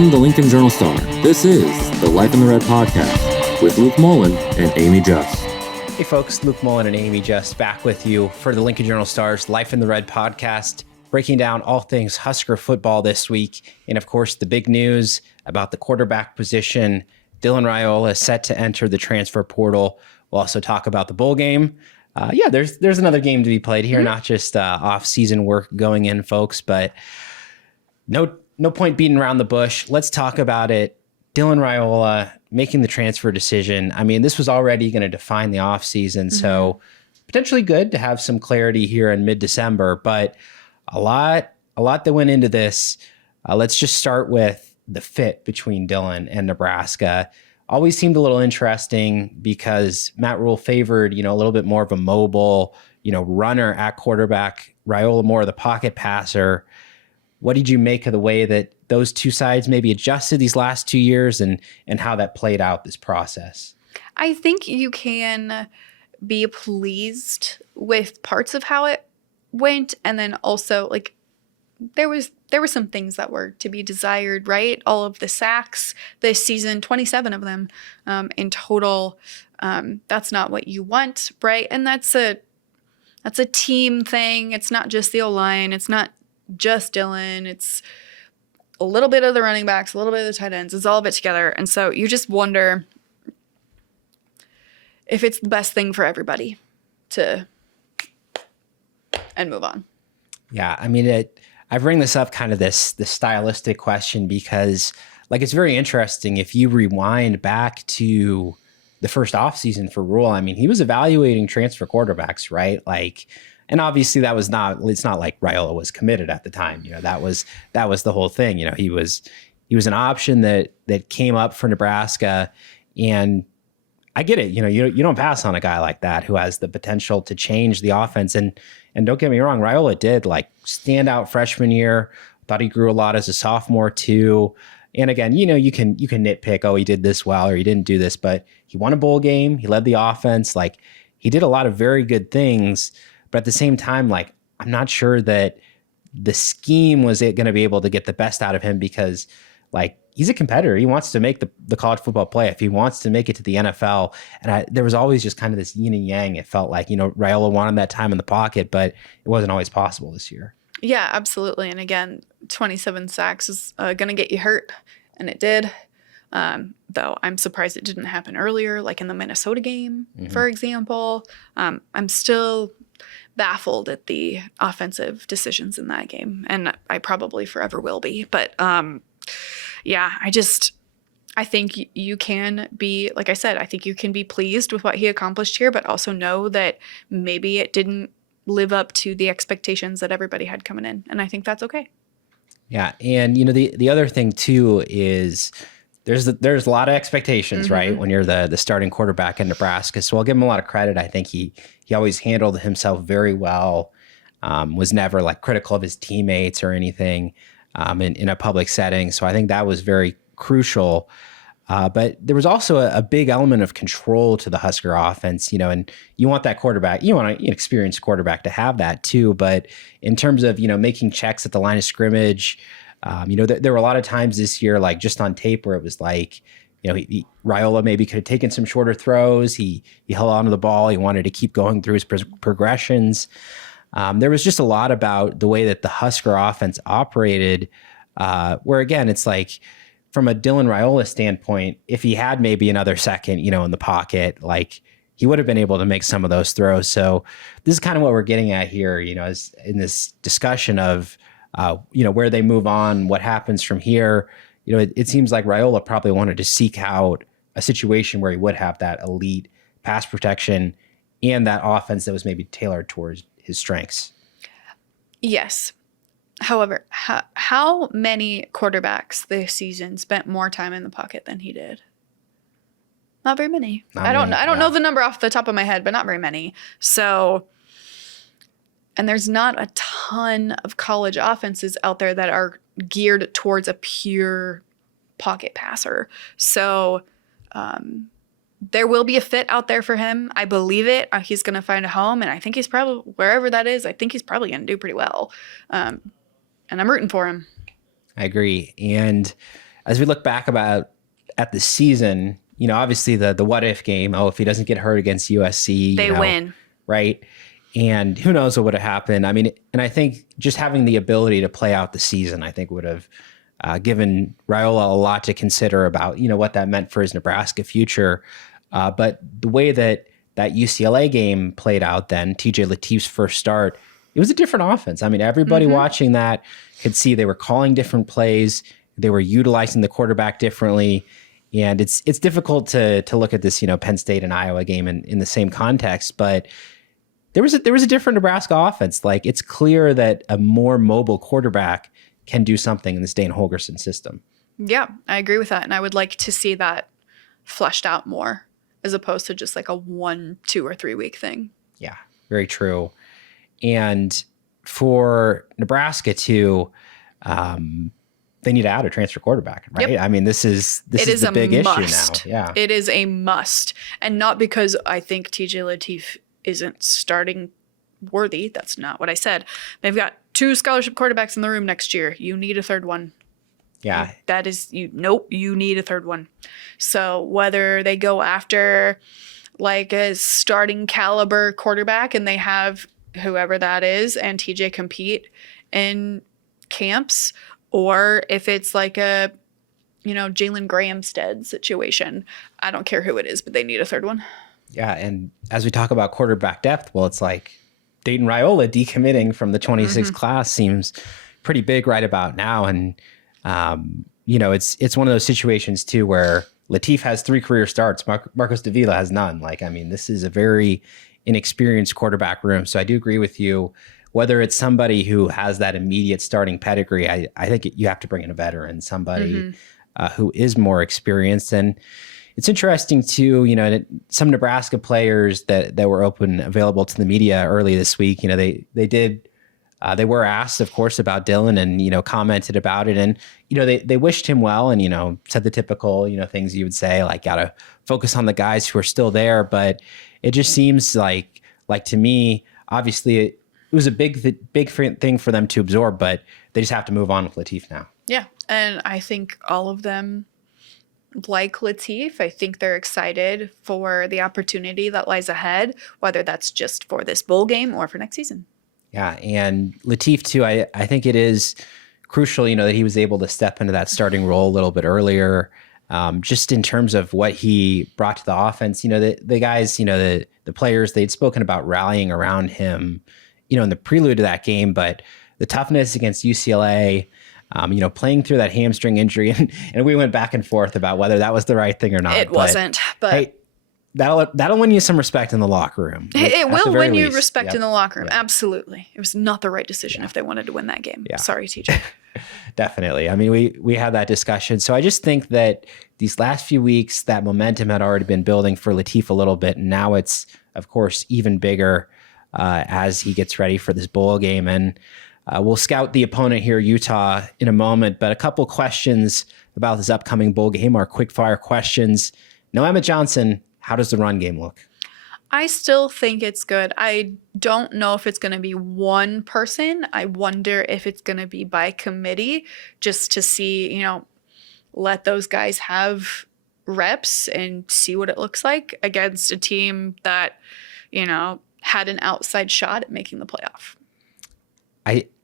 From the Lincoln Journal-Star, this is the Life in the Red podcast with Luke Mullen and Amy Just. Hey folks, Luke Mullen and Amy Just back with you for the Lincoln Journal-Star's Life in the Red podcast, breaking down all things Husker football this week. And of course, the big news about the quarterback position. Dylan Raiola is set to enter the transfer portal. We'll also talk about the bowl game. There's another game to be played here, not just off-season work going in, folks, but no point beating around the bush. Let's talk about it. Dylan Raiola making the transfer decision. I mean, this was already going to define the offseason, so potentially good to have some clarity here in mid-December, but a lot that went into this. Let's just start with the fit between Dylan and Nebraska. Always seemed a little interesting because Matt Rhule favored, a little bit more of a mobile, runner at quarterback, Raiola more of the pocket passer. What did you make of the way that those two sides maybe adjusted these last 2 years and how that played out this process? I think you can be pleased with parts of how it went. And then also there were some things that were to be desired, right? All of the sacks this season, 27 of them in total. That's not what you want, right? And that's a team thing. It's not just the O-line. It's not just Dylan. It's a little bit of the running backs, a little bit of the tight ends. It's all of it together. And so you just wonder if it's the best thing for everybody and move on. Yeah, I mean, I bring this up kind of this stylistic question because it's very interesting. If you rewind back to the first offseason for Rhule, I mean, he was evaluating transfer quarterbacks, right? And obviously it's not like Raiola was committed at the time. That was the whole thing. He was an option that came up for Nebraska, and I get it. You don't pass on a guy like that who has the potential to change the offense. And don't get me wrong, Raiola did standout freshman year. Thought he grew a lot as a sophomore too. And again, you can nitpick, oh, he did this well or he didn't do this, but he won a bowl game. He led the offense. He did a lot of very good things. But at the same time, I'm not sure that the scheme was going to be able to get the best out of him because he's a competitor. He wants to make the college football playoff. He wants to make it to the NFL. And there was always just kind of this yin and yang. It felt like, Raiola wanted that time in the pocket, but it wasn't always possible this year. Yeah, absolutely. And again, 27 sacks is going to get you hurt. And it did. Though I'm surprised it didn't happen earlier, like in the Minnesota game, for example. I'm still baffled at the offensive decisions in that game. And I probably forever will be. But I think you can be, like I said, I think you can be pleased with what he accomplished here, but also know that maybe it didn't live up to the expectations that everybody had coming in. And I think that's okay. Yeah. And, the other thing too is there's a lot of expectations, right? When you're the starting quarterback in Nebraska. So I'll give him a lot of credit. I think he always handled himself very well, was never critical of his teammates or anything in a public setting. So I think that was very crucial. But there was also a big element of control to the Husker offense, and you want that quarterback, you want an experienced quarterback to have that too. But in terms of, making checks at the line of scrimmage, there were a lot of times this year, just on tape where it was Raiola maybe could have taken some shorter throws. He held onto the ball. He wanted to keep going through his progressions. There was just a lot about the way that the Husker offense operated, where again, it's from a Dylan Raiola standpoint, if he had maybe another second, in the pocket, he would have been able to make some of those throws. So this is kind of what we're getting at here, is in this discussion of, where they move on, what happens from here. It seems like Raiola probably wanted to seek out a situation where he would have that elite pass protection and that offense that was maybe tailored towards his strengths. Yes. However, how many quarterbacks this season spent more time in the pocket than he did? Not very many. I don't know the number off the top of my head, but not very many. So, and there's not a ton of college offenses out there that are geared towards a pure pocket passer. So, there will be a fit out there for him. I believe it. He's going to find a home, and I think he's probably, wherever that is, I think he's probably going to do pretty well. And I'm rooting for him. I agree. And as we look back at the season, obviously the what if game, if he doesn't get hurt against USC, they win. Right. And who knows what would have happened. I mean, and I think just having the ability to play out the season, I think would have given Raiola a lot to consider about, what that meant for his Nebraska future. But the way that UCLA game played out then, TJ Lateef's first start, it was a different offense. I mean, everybody watching that could see they were calling different plays. They were utilizing the quarterback differently. And it's difficult to look at this, Penn State and Iowa game in the same context, but there was a different Nebraska offense. Like, it's clear that a more mobile quarterback can do something in this Dane Holgorsen system. Yeah, I agree with that. And I would like to see that fleshed out more as opposed to just like a 1, 2, or 3 week thing. Yeah, very true. And for Nebraska too, they need to add a transfer quarterback, right? Yep. I mean, this is the big issue now. Yeah, it is a must. And not because I think TJ Lateef isn't starting worthy. That's not what I said. They've got 2 scholarship quarterbacks in the room next year. You need a third one. Yeah. That is, you need a third one. So whether they go after like a starting caliber quarterback and they have whoever that is and TJ compete in camps, or if it's like a, Jalen Grahamstead situation, I don't care who it is, but they need a third one. Yeah. And as we talk about quarterback depth, well, it's like Dylan Raiola decommitting from the 26 class seems pretty big right about now. And, it's one of those situations too, where Lateef has 3 career starts. Marcos Davila has none. Like, I mean, this is a very inexperienced quarterback room. So I do agree with you. Whether it's somebody who has that immediate starting pedigree, I think you have to bring in a veteran, somebody who is more experienced. And it's interesting too, some Nebraska players that were available to the media early this week, they were asked, of course, about Dylan and, commented about it. And, they wished him well and, said the typical, things you would say, like, got to focus on the guys who are still there. But it just seems like to me, obviously it was a big thing for them to absorb, but they just have to move on with Lateef now. Yeah. And I think all of them like Lateef. I think they're excited for the opportunity that lies ahead, whether that's just for this bowl game or for next season. Yeah, and Lateef too, I think it is crucial, that he was able to step into that starting role a little bit earlier, just in terms of what he brought to the offense. The guys, the players, they'd spoken about rallying around him, in the prelude to that game, but the toughness against UCLA, playing through that hamstring injury, and we went back and forth about whether that was the right thing or not. It wasn't, but hey, that'll win you some respect in the locker room. It will win you respect in the locker room. Yep. Absolutely. It was not the right decision if they wanted to win that game. Yeah. Sorry, TJ. Definitely. I mean, we had that discussion. So I just think that these last few weeks, that momentum had already been building for Lateef a little bit. And now it's, of course, even bigger as he gets ready for this bowl game. And we'll scout the opponent here, Utah, in a moment. But a couple questions about this upcoming bowl game are quick fire questions. No Emmett Johnson. How does the run game look? I still think it's good. I don't know if it's going to be one person. I wonder if it's going to be by committee, just to see, let those guys have reps and see what it looks like against a team that, had an outside shot at making the playoff.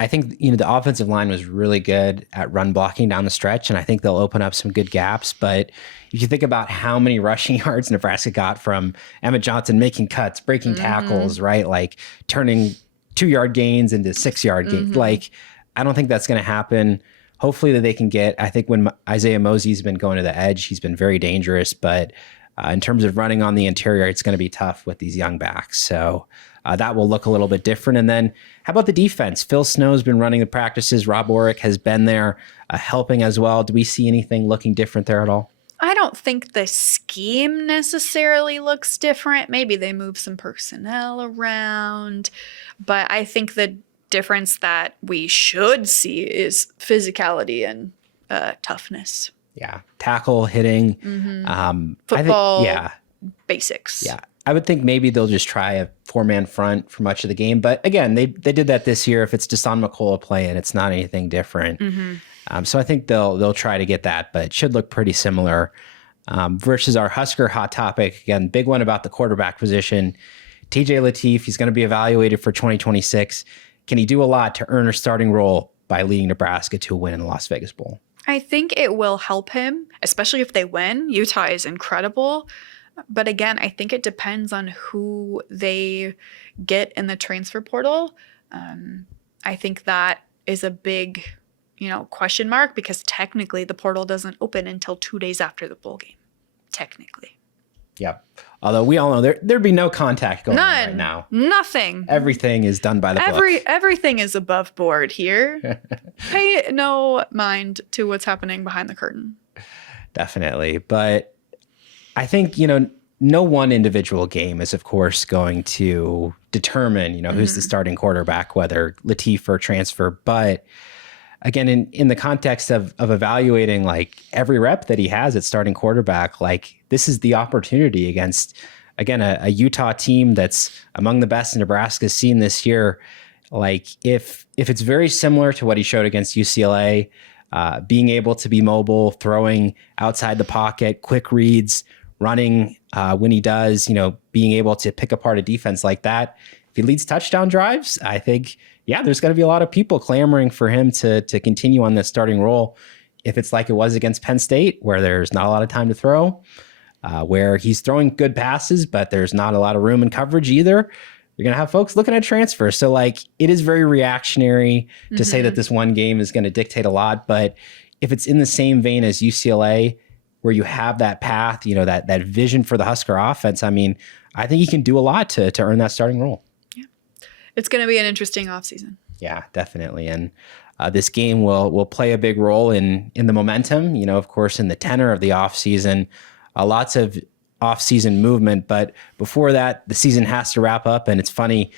I think, the offensive line was really good at run blocking down the stretch, and I think they'll open up some good gaps. But if you think about how many rushing yards Nebraska got from Emmett Johnson making cuts, breaking tackles, right? Like turning 2-yard gains into 6-yard gains. Like, I don't think that's going to happen. Hopefully that they can I think when Isaiah Mosey's been going to the edge, he's been very dangerous. But in terms of running on the interior, it's going to be tough with these young backs. So that will look a little bit different. And then how about the defense? Phil Snow's been running the practices. Rob Orrick has been there helping as well. Do we see anything looking different there at all? I don't think the scheme necessarily looks different. Maybe they move some personnel around. But I think the difference that we should see is physicality and toughness. Yeah. Tackle, hitting. Football, basics. Yeah. I would think maybe they'll just try a 4-man front for much of the game. But again, they did that this year. If it's Deshaun McCullough playing, it's not anything different. So I think they'll try to get that, but it should look pretty similar. Versus our Husker hot topic, again, big one about the quarterback position. TJ Lateef, he's going to be evaluated for 2026. Can he do a lot to earn a starting role by leading Nebraska to a win in the Las Vegas Bowl? I think it will help him, especially if they win. Utah is incredible. But again, I think it depends on who they get in the transfer portal. I think that is a big, question mark, because technically the portal doesn't open until 2 days after the bowl game. Technically. Yep. Although we all know there'd be no contact going on right now. Nothing. Everything is done by the book. Everything is above board here. Pay no mind to what's happening behind the curtain. Definitely. But I think, no one individual game is, of course, going to determine, who's the starting quarterback, whether Lateef or transfer. But again, in the context of evaluating like every rep that he has at starting quarterback, like this is the opportunity against, again, a Utah team that's among the best Nebraska's seen this year. Like if it's very similar to what he showed against UCLA, being able to be mobile, throwing outside the pocket, quick reads, running when he does, being able to pick apart a defense like that. If he leads touchdown drives, I think, there's going to be a lot of people clamoring for him to continue on this starting role. If it's like it was against Penn State, where there's not a lot of time to throw, where he's throwing good passes, but there's not a lot of room and coverage either, you're going to have folks looking at transfer. So like it is very reactionary to say that this one game is going to dictate a lot. But if it's in the same vein as UCLA, where you have that path, that vision for the Husker offense, I mean, I think he can do a lot to earn that starting role. It's going to be an interesting offseason. Yeah, definitely. And this game will play a big role in the momentum, of course, in the tenor of the offseason. Lots of offseason movement. But before that, the season has to wrap up. And it's funny,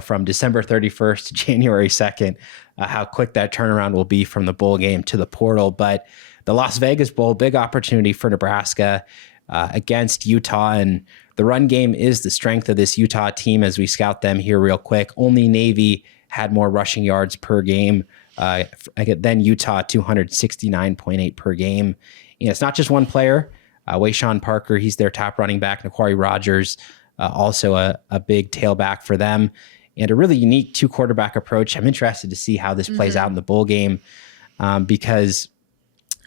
from December 31st to January 2nd, how quick that turnaround will be from the bowl game to the portal. But the Las Vegas Bowl, big opportunity for Nebraska against Utah. And the run game is the strength of this Utah team as we scout them here real quick. Only Navy had more rushing yards per game than Utah, 269.8 per game. It's not just one player. Wayshawn Parker, he's their top running back. Naquari Rogers, also a big tailback for them. And a really unique two-quarterback approach. I'm interested to see how this plays out in the bowl game because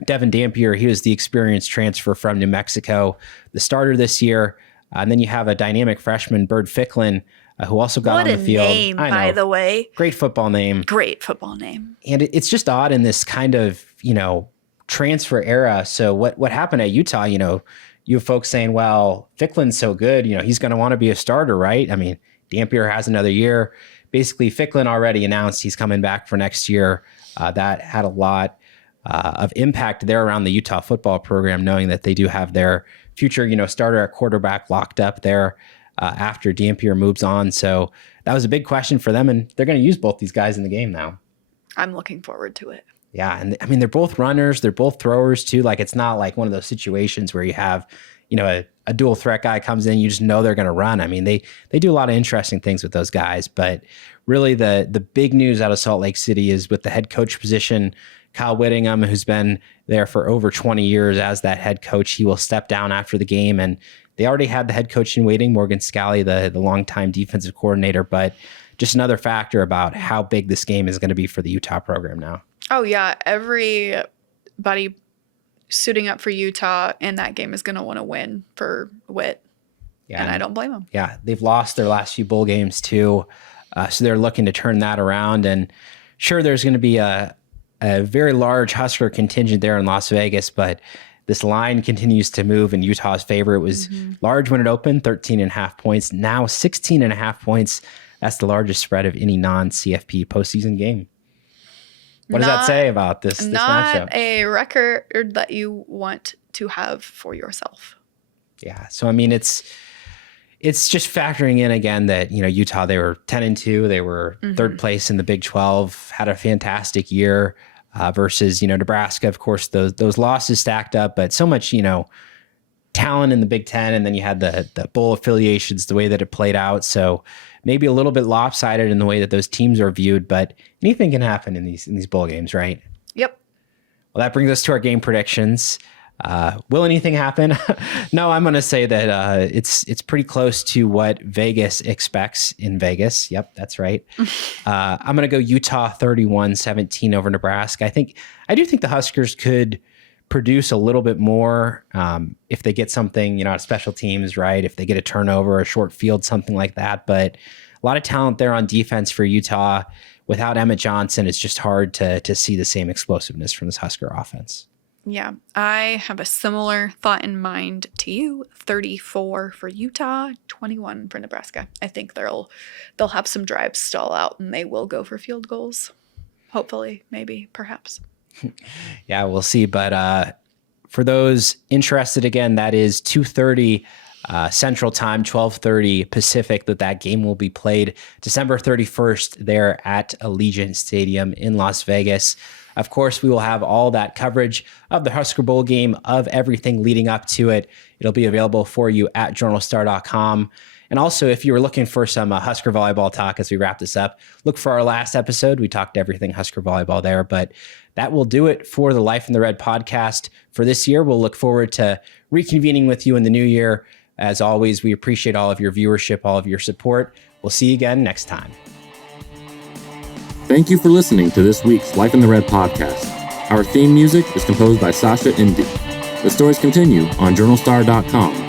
Devin Dampier, he was the experienced transfer from New Mexico, the starter this year. And then you have a dynamic freshman, Bird Ficklin, who also got on the field. What a name, by the way. Great football name. Great football name. And it's just odd in this kind of, transfer era. So what happened at Utah, you have folks saying, well, Ficklin's so good, he's going to want to be a starter, right? I mean, Dampier has another year. Basically, Ficklin already announced he's coming back for next year. That had a lot of impact there around the Utah football program, knowing that they do have their future, starter at quarterback locked up there after Dampier moves on. So that was a big question for them, and they're going to use both these guys in the game now. I'm looking forward to it. Yeah, and I mean, they're both runners. They're both throwers, too. Like, it's not like one of those situations where you have, a dual threat guy comes in, you just know they're going to run. I mean, they do a lot of interesting things with those guys. But really, the big news out of Salt Lake City is with the head coach position. Kyle Whittingham, who's been there for over 20 years as that head coach, he will step down after the game. And they already had the head coach in waiting, Morgan Scalley, the longtime defensive coordinator. But just another factor about how big this game is going to be for the Utah program now. Oh, yeah. Everybody suiting up for Utah in that game is going to want to win for Witt. Yeah, and I don't blame them. Yeah, they've lost their last few bowl games, too. So they're looking to turn that around. And sure, there's going to be a very large Husker contingent there in Las Vegas, but this line continues to move in Utah's favor. It was large when it opened, 13.5 points. Now 16.5 points. That's the largest spread of any non-CFP postseason game. What does that say about this matchup? Not a record that you want to have for yourself. Yeah. So, I mean, it's just factoring in again that, Utah, they were 10-2. They were third place in the Big 12, had a fantastic year versus, Nebraska. Of course, those losses stacked up, but so much, talent in the Big 10. And then you had the bowl affiliations, the way that it played out. So maybe a little bit lopsided in the way that those teams are viewed, but anything can happen in these bowl games, right? Yep. Well, that brings us to our game predictions. Will anything happen? No, I'm going to say that it's pretty close to what Vegas expects in Vegas. Yep, that's right. I'm going to go Utah 31-17 over Nebraska. I do think the Huskers could produce a little bit more if they get something, out of special teams, right? If they get a turnover, a short field, something like that. But a lot of talent there on defense for Utah. Without Emmett Johnson, it's just hard to see the same explosiveness from this Husker offense. Yeah, I have a similar thought in mind to you. 34 for Utah, 21 for Nebraska. I think they'll have some drives stall out and they will go for field goals. Hopefully, maybe, perhaps. Yeah, we'll see. But for those interested, again, that is 2:30 Central Time, 12:30 Pacific, that game will be played December 31st there at Allegiant Stadium in Las Vegas. Of course, we will have all that coverage of the Husker Bowl game, of everything leading up to it. It'll be available for you at journalstar.com. And also, if you were looking for some Husker volleyball talk as we wrap this up, look for our last episode. We talked everything Husker volleyball there, but that will do it for the Life in the Red podcast for this year. We'll look forward to reconvening with you in the new year. As always, we appreciate all of your viewership, all of your support. We'll see you again next time. Thank you for listening to this week's Life in the Red podcast. Our theme music is composed by Sasha Indy. The stories continue on journalstar.com.